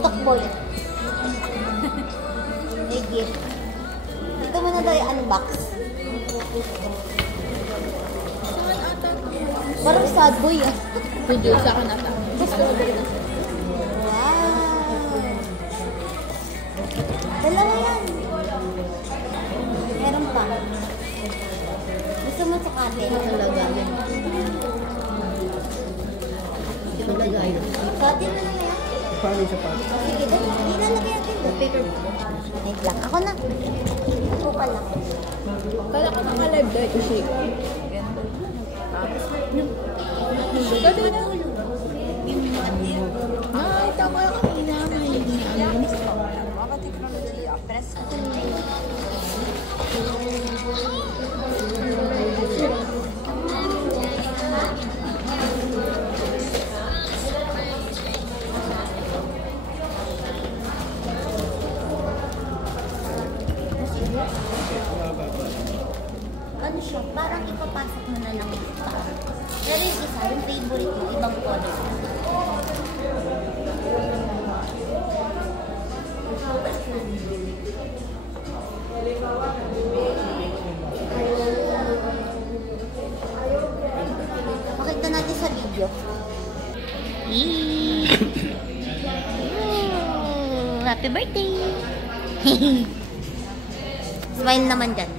TikTok boy. May gift. Ito mo na daw yung unbox. Parang sad boy ah. Video sa akin ata. Wow. Dalawa yan. Meron pa. Gusto mo sukatin? Talaga yan. Talaga yan. Sukatin mo na yan. Paano siya pa? Sige, hindi lalagay natin doon. Paper mo. Wait lang. Ako na. Ako pa lang. Kala ko naka-live dahil kasi. Dati na. Ay, tama yung kanina. Ano siya? Parang ipapasok mo na lang yung tao. Pero yung isa, yung favorite mo, ibang color. Makita natin sa video. Happy birthday! Smile naman dyan.